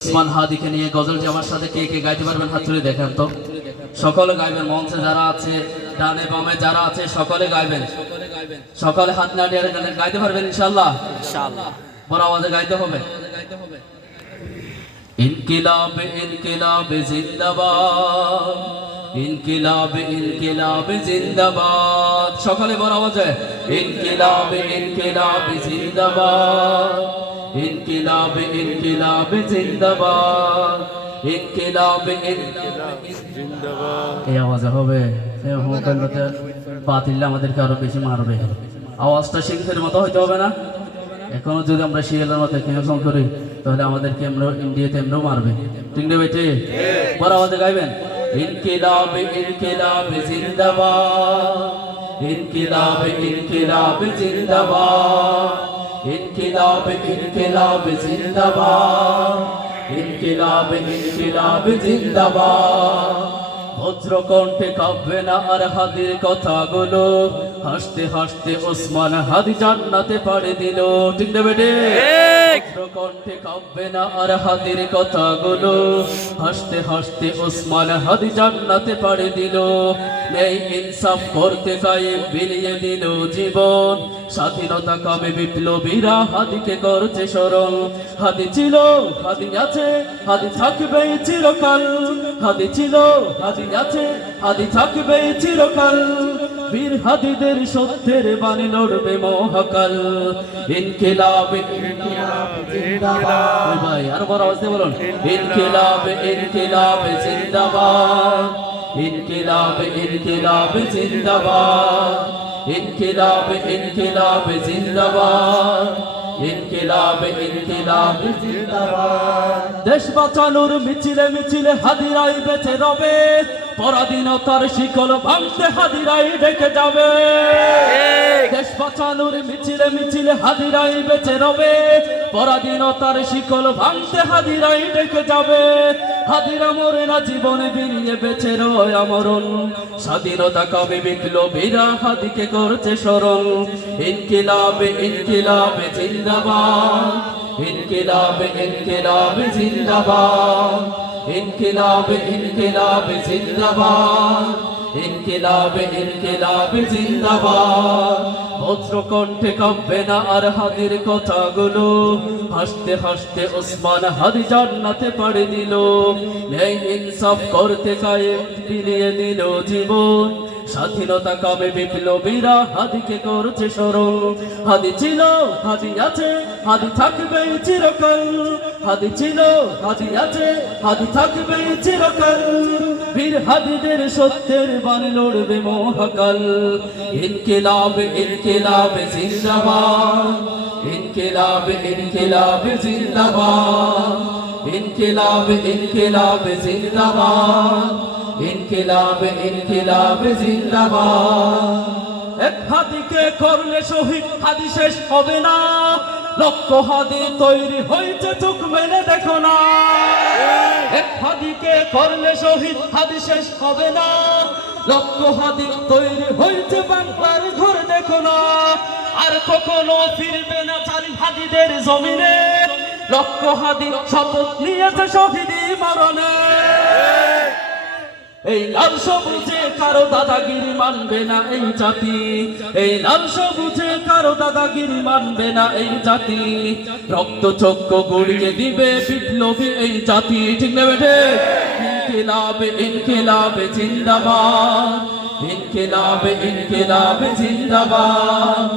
ওসমান হাদিকে নিয়ে গজলটি আমার সাথে কে কে গাইতে পারবেন হাত তুলে দেখেন তো। সকলে গাইবেন, মঞ্চে যারা আছে, ডানে বামে যারা আছে সকলে গাইবেন। সকলে হাত নাড়িয়ে গাইতে পারবেন ইনশাআল্লাহ। বড় আওয়াজে গাইতে হবে। ইনকিলাব ইনকিলাব জিন্দাবাদ, ইনকিলাব ইনকিলাব জিন্দাবাদ। সকলে বড় আওয়াজে ইনকিলাব ইনকিলাব জিন্দাবাদ, ইনকিলাব ইনকিলাব জিন্দাবাদ, ইনকিলাব ইনকিলাব জিন্দাবাদ। এই আওয়াজে হবে। বাতিল আমাদেরকে আরো বেশি মারবে। আওয়াজটা সিংহের মতো হইতে হবে না। এখনো যদি আমরা শিয়ালের মতো কেন করি তাহলে আমাদেরকে ইন্ডিয়াতে এমনিও মারবে। ঠিক না বেটে? বড় আওয়াজে গাইবেন ইনকিলাব ইনকিলাব জিন্দাবাদ, ইনকিলাব ইনকিলাব জিন্দাবাদ, ইনকিলাব ইনকিলাব জিন্দাবাদ, ইনকিলাব ইনকিলাব জিন্দাবাদ। বজ্র কণ্ঠে কাঁপবে না আর হাদির কথাগুলো, হাসতে হাসতে ওসমান হাদি জান্নাতে পাড়ি দিল। ঠিক না বেটে? বজ্র কণ্ঠে কাঁপবে না আর হাদির কথাগুলো, হাসতে হাসতে ওসমান হাদি জান্নাতে পাড়ি দিল। নেই ইনসাফ করতে কায়েম বিলিয়ে দিল জীবন, স্বাধীনতা কামে বিপ্লবীরা হাদিকে করছে স্মরণ। হাদি ছিল, হাদি আছে, হাদি থাকবে চিরকাল। হাদি ছিল, হাদি আছে, হাদি থাকবে চিরকাল। বীর হাদিদের সত্যের বাণী লড়বে মহাকাল। ইনকিলাব ইনকিলাব জিন্দাবাদ। ভাই আর বড় আওয়াজে বলুন ইনকিলাব ইনকিলাব জিন্দাবাদ, ইনকিলাব ইনকিলাব জিন্দাবাদ, ইনকিলাব ইনকিলাব জিন্দাবাদ, ইনকিলাব ইনকিলাব জিন্দাবাদ। দেশ বাঁচানোর মিছিলে মিছিলে হাদিরাই বেঁচে রবে, পরাধীনতার শিকল ভাঙতে হাদিরাই ডেকে যাবে। দেশ বাঁচানোর মিছিলে মিছিলে হাদিরাই বেঁচে রবে, পরাধীনতার শিকল ভাঙতে হাদিরাই ডেকে যাবে। হাদিরা মরে না, জীবনে বিলিয়ে বেঁচে রয় আমরণ, স্বাধীনতা কামে বিপ্লবীরা হাদিকে করছে স্মরণ। ইনকিলাব ইনকিলাব জিন্দাবাদ, ইনকিলাব ইনকিলাব জিন্দাবাদ, ইনকিলাব ইনকিলাব জিন্দাবাদ, ইনকিলাব ইনকিলাব জিন্দাবাদ। বজ্র কণ্ঠে কাঁপবে না আর হাদির কথাগুলো, হাসতে হাসতে ওসমান হাদি জান্নাতে পাড়ি দিল। নেই ইনসাফ করতে কায়েম বিলিয়ে দিল জীবন, স্বাধীনতা কামে বিপ্লবীরা হাদিকে করছে স্মরণ। হাদি ছিল, হাদি আছে, হাদি থাকবে চিরকাল। হাদি ছিল, হাদি আছে, হাদি থাকবে চিরকাল। বীর হাদিদের সত্যের বাণী লড়বে মহাকাল। ইনকিলাব ইনকিলাব জিন্দাবাদ, ইনকিলাব ইনকিলাব জিন্দাবাদ, ইনকিলাব ইনকিলাব জিন্দাবাদ, ইনকিলাব ইনকিলাব জিন্দাবাদ। এক হাদিকে করলে শহীদ হাদি শেষ হবে না, লক্ষ হাদি তৈরি হয়েছে চোখ মেলে দেখো না। এক হাদিকে করলে শহীদ হাদি শেষ হবে না, লক্ষ হাদি তৈরি হয়েছে বাংলার ঘর দেখো না। আর কখনো ফিরবে না জালিম হাদিদের জমিনে, লক্ষ হাদি শপথ নিয়েছে শহীদি মরণে। এই লাল সবুজে কারো দাদাগিরি মানবে না এই জাতি, এই লাল সবুজে কারো দাদাগিরি মানবে না এই জাতি। রক্ত চক্র গড়িয়ে দিবে বিপ্লবী এই জাতি। ঠিক না বেটে? ইনকিলাব ইনকিলাব জিন্দাবাদ, ইনকিলাব ইনকিলাব জিন্দাবাদ,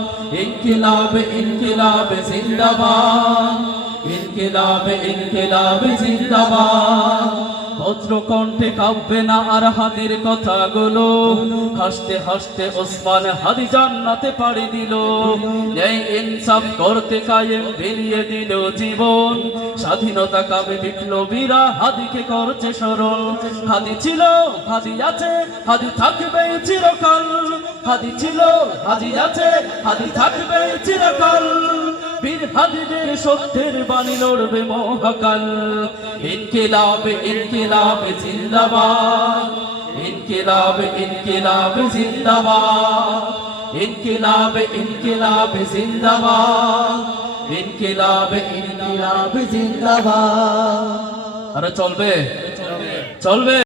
ইনকিলাব ইনকিলাব জিন্দাবাদ, ইনকিলাব ইনকিলাব জিন্দাবাদ। বজ্র কণ্ঠে কাঁপবে না আর হাদির কথাগুলো, হাসতে হাসতে ওসমান হাদি জান্নাতে পাড়ি দিল। এই ইনসাফ করতে কায়েম বিলিয়ে দিল জীবন, স্বাধীনতা কামে বিপ্লবীরা হাদিকে করছে স্মরণ। হাদি ছিল, হাদি আছে, হাদি থাকবে চিরকাল। হাদি ছিল, হাদি আছে, হাদি থাকবে চিরকাল। বীর হাদিদের সত্যের বাণী লড়বে মহাকাল। ইনকিলাব ইনকিলাব জিন্দাবাদ, ইনকিলাব ইনকিলাব জিন্দাবাদ, ইনকিলাব ইনকিলাব জিন্দাবাদ, ইনকিলাব ইনকিলাব জিন্দাবাদ। আরে চলবে চলবে